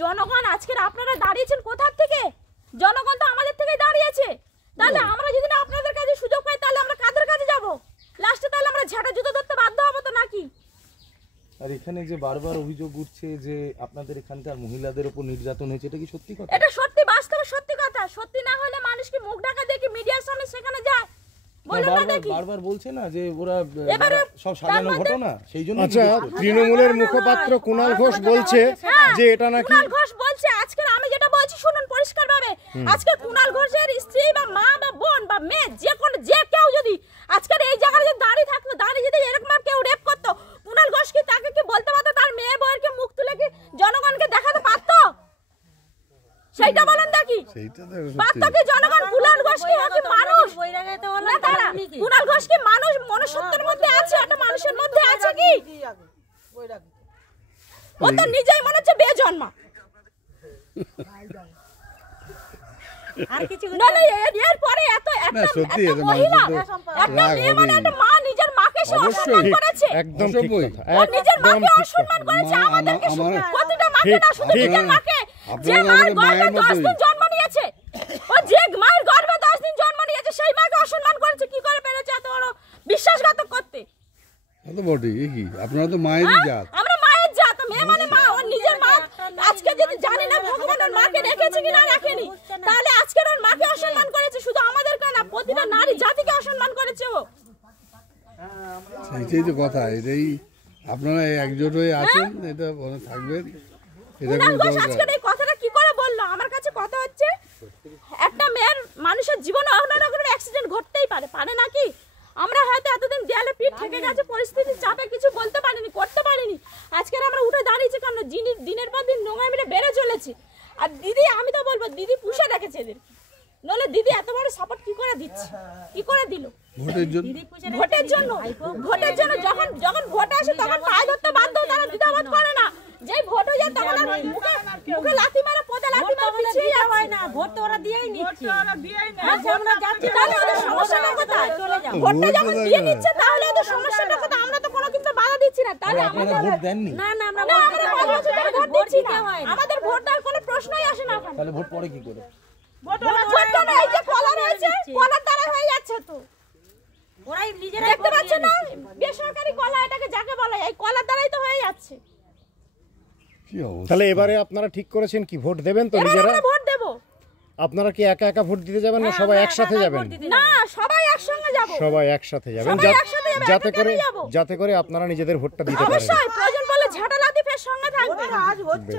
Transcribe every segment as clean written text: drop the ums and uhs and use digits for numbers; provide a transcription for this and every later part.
জনগণ আজকে আপনারা দাঁড়িয়েছেন কোথা থেকে? জনগণ তো আমাদের থেকেই দাঁড়িয়েছে। তাহলে আমরা যদি না আপনাদের কাছে সুযোগ পাই তাহলে আমরা কাদের কাছে যাব? লাস্টে তাহলে আমরা ঝাঁটা জুতো ধরতে বাধ্য হবো তো নাকি? আর এখানে যে বারবার অভিযোগ উঠছে যে আপনাদের এখানকার মহিলাদের উপর নির্যাতন হয়েছে, এটা কি সত্যি কথা? এটা সত্যি, বাস্তবে সত্যি কথা। সত্যি না হলে মানুষ কি মুখ ঢাকা দিয়ে কি মিডিয়ার সামনে সেখানে যায়? বারবার বলছে না যে ওরা সব সাজানো ঘটনা, সেই জন্য। আচ্ছা, তৃণমূলের মুখপাত্র কুণাল ঘোষ বলছে যে এটা নাকি কুণাল ঘোষ বলছে। আজকে আমি যেটা বলছি শুনুন পরিষ্কার ভাবে, আজকে কুণাল ঘোষের স্ত্রী বা মা বা বোন বা মেয়ে যে কেউ যদি আজকের এই জায়গায় যদি দাঁড়িয়ে থাকতো, দাঁড়িয়ে যদি এরকম কেউ রেপ করতো, কুণাল ঘোষ কি তাকে কি বলতে পারতো? তার মেয়ে বউয়েরকে মুখ তুলে কি জনগণকে দেখাতে পারতো? সেইটা বলেন দেখি। পারতো কি জনগণ? কুণাল ঘোষ কি মানুষ? কুণাল ঘোষ কি মানুষ? মনুষ্যত্বের মধ্যে আছে, একটা মানুষের মধ্যে আছে কি? ও তো নিজেই মনে হচ্ছে বেজন্মা। আর কিছু না, এরপরে একটা মহিলা, একটা মেয়ে মানে একটা মা নিজের মাকে অসম্মান করেছে। একদম ঠিক কথা, ও নিজের মাকে অসম্মান করেছে। আমাদেরকে প্রতিটা মাকে না, শুধু নিজের মাকে, যে মার গর্ভে 10 দিন জন্ম নিয়েছে, ও যে মায়ের গর্ভে 10 দিন জন্ম নিয়েছে সেই মাকে অসম্মান করেছে। কি করে পেরেছে এত বড় বিশ্বাসঘাতক করতে? এত বড় কি আপনারা তো মায়েরই জাত। আমরা মায়ের জাত, মেয়ে মানে মা, ওর নিজের মা। আজকে যদি জানি না ভগবান ওর মাকে রেখেছে কি না রাখেনি, তাহলে আজকের ওর মাকে অসম্মান করেছে। শুধু আমাদেরকে না, প্রতিটা নারী জাতিকে অসম্মান করেছে ও। সেইটাই তো কথা, এটাই আপনারা একজোট হয়ে আছেন, এটা মনে থাকবেন। কুণাল ঘোষ আজকের এই কথাটা কি করে বললো? আমার কাছে কথা হচ্ছে, একটা মেয়ের মানুষের জীবনে অন্য রকমের অ্যাক্সিডেন্ট ঘটতেই পারে, পারে নাকি? আমরা হয়তো এতদিন দেয়ালে পিঠ থেকে গেছে, পরিস্থিতির চাপে কিছু বলতে পারিনি, করতে পারিনি। আজকের আমরা উঠে দাঁড়িয়েছি কারণ দিনের পর দিন নোংরামিটা বেড়ে চলেছে। আর দিদি, আমি তো বলবো দিদি পুষে রেখেছে এদের, নলে দিদি এত বড় সাপোর্ট কি করে দিচ্ছে? কি করে দিল? ভোটের জন্য। ভোটের জন্য, ভোটের জন্য। যখন ভোট আসে তখন পায়ে ধরতে বাধ্য, তারা দ্বিধাবোধ করে না। যেই ভোট হয়ে যায় তখন আর মুখে লাথি মারা, পদে লাথি মারা পিছিয়ে হয় না। ভোট তো ওরা দিয়েই নিচ্ছে, আমরা যাচ্ছি, তাহলে ওদের সমস্যাটা কোথায়? ভোটটা যখন দিয়ে নিচ্ছে তাহলে ওদের সমস্যাটা কোথায়? আমরা তো কোনো কিন্তু বাধা দিচ্ছি না। তাহলে আপনারা ভোট দেননি? না, আমরা 5 বছর ধরে ভোট দিচ্ছি না। আমাদের ভোট দেওয়ার কোনো প্রশ্নই আসে না। তাহলে ভোট পড়ে কি করে? ভোট না, এই যে কলা রয়েছে, কলার দ্বারা হয়ে যাচ্ছে তো। ওরাই নিজেরা দেখতে পাচ্ছে না, বেসরকারি কলা এটাকে যাকে বলে, এই কলার দ্বারাই তো হয়ে যাচ্ছে। তাহলে এবারে আপনারা ঠিক করেছেন কি ভোট দেবেন তো নিজেরা? আমরা ভোট দেব। আপনারা কি একা একা ভোট দিতে যাবেন না সবাই একসাথে যাবেন? না, সবাই একসঙ্গে যাব। সবাই একসাথে যাবেন, যাতে করে আপনারা নিজেদের ভোটটা দিতে পারেন। অবশ্যই প্রয়োজন বলে ঝাঁটা লাথি ফের সঙ্গে থাকবে। আজ হচ্ছে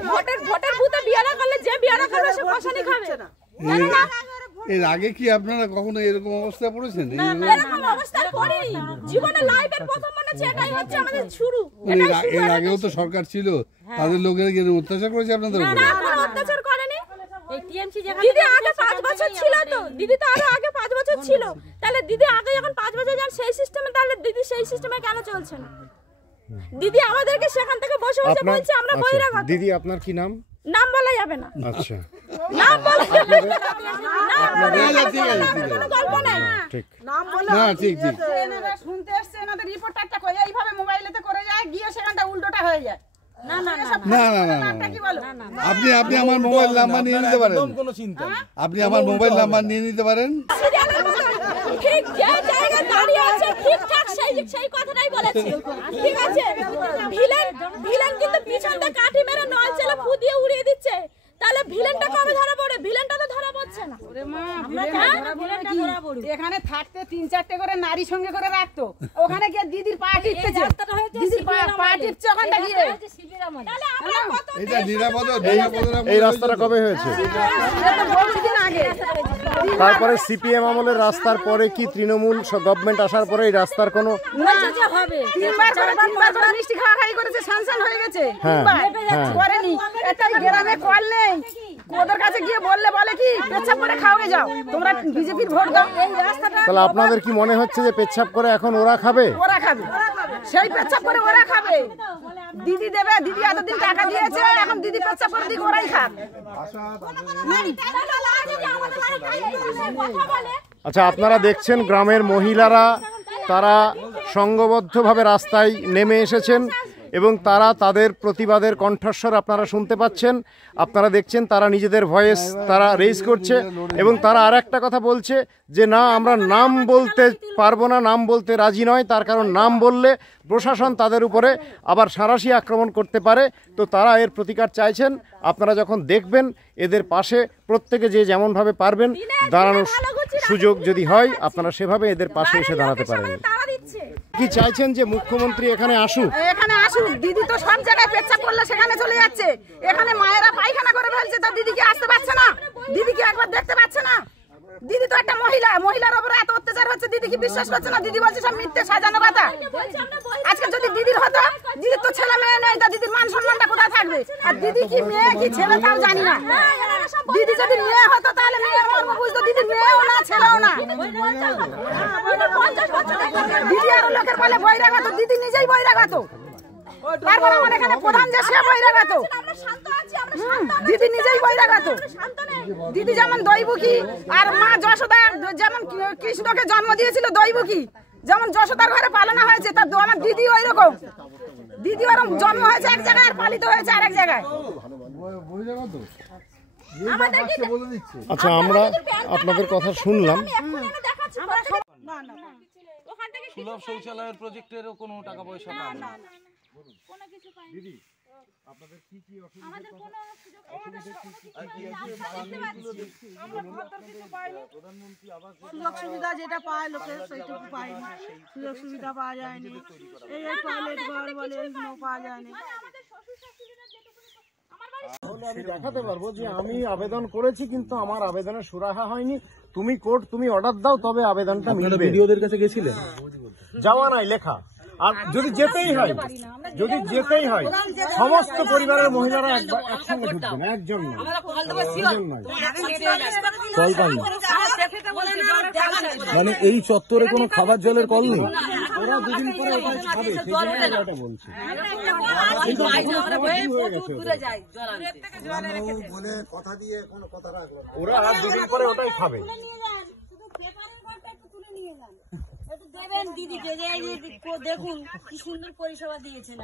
ভোটের বুথে বিয়ারা করলে যে বিয়ারা করবে সে কষানি খাবে। এর আগে কি আপনারা কখনো এরকম অবস্থায় পড়েছেন? এরকম অবস্থায় পড়িনি জীবনে, লাইফের প্রথম মনে হচ্ছে এটাই হচ্ছে আমাদের শুরু। এর আগেও তো সরকার ছিল, তাদের লোকেরা কি অত্যাচার করেছে আপনাদের উপর? না, কোনো অত্যাচার করেনি। এই টিএমসি যেখানে দিদি আগে 5 বছর ছিল তো, দিদি তো আগে 5 বছর ছিল। তাহলে দিদি আগে যখন 5 বছর যান সেই সিস্টেমে, তাহলে দিদি সেই সিস্টেমে কেন চলছে না? দিদি আমাদেরকে সেখান থেকে বসে বসে বলছে আমরা বহিরাগত। দিদি আপনার কি নাম? নাম বলা যাবে না। আচ্ছা, নাম বলা যাবে না। কোনো গল্প নাই। ঠিক। নাম বলে না, ঠিক ঠিক। এনারা শুনতে আসছে, এনাদের রিপোর্টারটা কই এইভাবে মোবাইলেতে করে যায়, গিয়ে সেখানটা উল্টোটা হয়ে যায়। না না আপনি আমার মোবাইল নাম্বার নিয়ে নিতে পারেন। কোনো চিন্তা নেই। আপনি আমার মোবাইল নাম্বার নিয়ে নিতে পারেন। ঠিক যে জায়গায় দাঁড়িয়ে আছে ঠিকঠাক সেই কথাটাই বলেছি। ঠিক আছে, ভিলেন কিন্তু পিছন থেকে কাঠি মেরে নল ছেলে ফু দিয়ে উড়িয়ে দিচ্ছে। তাহলে ভিলেনটা কবে ধরা পড়ে? ভিলেনটা তো ধরা পড়ছে না। ওরে মা, ভিলেনটা ধরা পড়ে। এখানে থাকতে 3-4টে করে নারী সঙ্গে করে রাখতো, ওখানে গিয়ে দিদির পা টিপতেছে, দিদির পা টিপছে ওখানটা গিয়ে। তাহলে আমরা কত এটা নিরাপদ। এই রাস্তাটা কবে হয়েছে? বহুদিন আগে। তারপরে সিপিএম আমলের রাস্তার পরে কি তৃণমূল গভর্নমেন্ট আসার পরে এই রাস্তার কোনো হবে? তিনবার করে মিষ্টি খাওয়া করেছে, সানসান হয়ে গেছে। করেনি। এটা গ্রামে কল নেই, ওদের কাছে গিয়ে বললে বলে কি পেচ্ছাপ করে খাওয়া যাও, তোমরা বিজেপির ভোট দাও। এই রাস্তাটা তাহলে আপনাদের কি মনে হচ্ছে যে পেচ্ছাপ করে এখন ওরা খাবে? ওরা খাবে, সেই পেচ্ছাপ করে ওরা খাবে। দিদি দেবে, দিদি এতদিন টাকা দিয়েছে, এখন দিদি পেচ্ছাপ করে দিক ওরাই খাক। আচ্ছা, আপনারা দেখছেন গ্রামের মহিলারা তারা সংঘবদ্ধভাবে রাস্তায় নেমে এসেছেন এবং তারা তাদের প্রতিবাদের কণ্ঠস্বর আপনারা শুনতে পাচ্ছেন, আপনারা দেখছেন তারা নিজেদের ভয়েস তারা রেজ করছে এবং তারা আর একটা কথা বলছে যে না, আমরা নাম বলতে পারবো না, নাম বলতে রাজি নয়, তার কারণ নাম বললে প্রশাসন তাদের উপরে আবার সাঁড়াশি আক্রমণ করতে পারে। তো তারা এর প্রতিকার চাইছেন। আপনারা যখন দেখবেন এদের পাশে প্রত্যেকে যে যেমনভাবে পারবেন দাঁড়ানোর সুযোগ যদি হয়, আপনারা সেভাবে এদের পাশে এসে দাঁড়াতে পারেন। কি চাইছেন যে মুখ্যমন্ত্রী এখানে আসুক? এখানে আসুক। দিদি তো সব জায়গায় পেচ্ছাপ করলে সেখানে চলে যাচ্ছে, এখানে মায়েরা পায়খানা করে ফেলছে, তো দিদি কি আসতে পারছে না? দিদি কি একবার দেখতে পাচ্ছে না? দিদি তো একটা মহিলা, মহিলার উপরে এত অত্যাচার হচ্ছে, দিদি কি বিশ্বাস করছে না? দিদি বলছে সব মিথ্যে সাজানো কথা। আজকে যদি দিদির হতো, দিদির তো ছেলে মেয়ে নেই, তা দিদির মান সম্মানটা কোথায় থাকবে? আর দিদি কি মেয়ে কি ছেলে তাও জানি না। দিদি যদি মেয়ে হতো তাহলে মেয়ের মর্ম বুঝতো, দিদির মেয়েও না ছেলেও না। দিদি আরো লোকের বলে বৈরাগত, দিদি নিজেই বৈরাগত। তারপর আমার এখানে প্রধান যে সে বৈরাগত, দিদি নিজেই বৈরাগত। দিদি যেমন দৈবকী, আর মা যশোদা যেমন কৃষ্ণকে জন্ম দিয়েছিল দৈবকী, যেমন যশোদার ঘরে পালনা হয়েছে, তার আমার দিদি ওই রকম। দিদি ওরকম জন্ম হয়েছে এক জায়গায় আর পালিত হয়েছে আরেক জায়গায়। আচ্ছা, আমরা আপনাদের কথা শুনলাম। সুলভ শৌচালয়ের প্রজেক্টেরও কোনো টাকা পয়সা পান না। দিদি, আপনাদের কি কি সুযোগ সুবিধা যেটা পায় লোকের সেইটুকু পায়নি, সুযোগ সুবিধা পাওয়া যায়নি। এই টয়লেট ঘর বলে এইগুলো পাওয়া যায়নি। আমি দেখাতে পারবো যে আমি আবেদন করেছি কিন্তু আমার আবেদনের সুরাহা হয়নি। তুমি কোর্ট তুমি অর্ডার দাও, তবে আবেদনটা মিলবে। ভিডিওদের কাছে গেছিলেন? যাওয়া নাই, লেখা। আর যদি যেতেই হয়, যদি যেতেই হয়, সমস্ত পরিবারের মহিলারা একসঙ্গে ঢুকবেন, একজন নয়, দুজন নয়। কল পান না? মানে এই চত্বরে কোনো খাবার জলের কল নেই? ওরা দুদিন পরে ওটাই খাবে, সেই জন্য এটা বলছি। কিন্তু ওরা আর দুদিন পরে ওটাই খাবে। দেবেন দিদিকে, দেখুন কি সুন্দর পরিষেবা দিয়েছেন।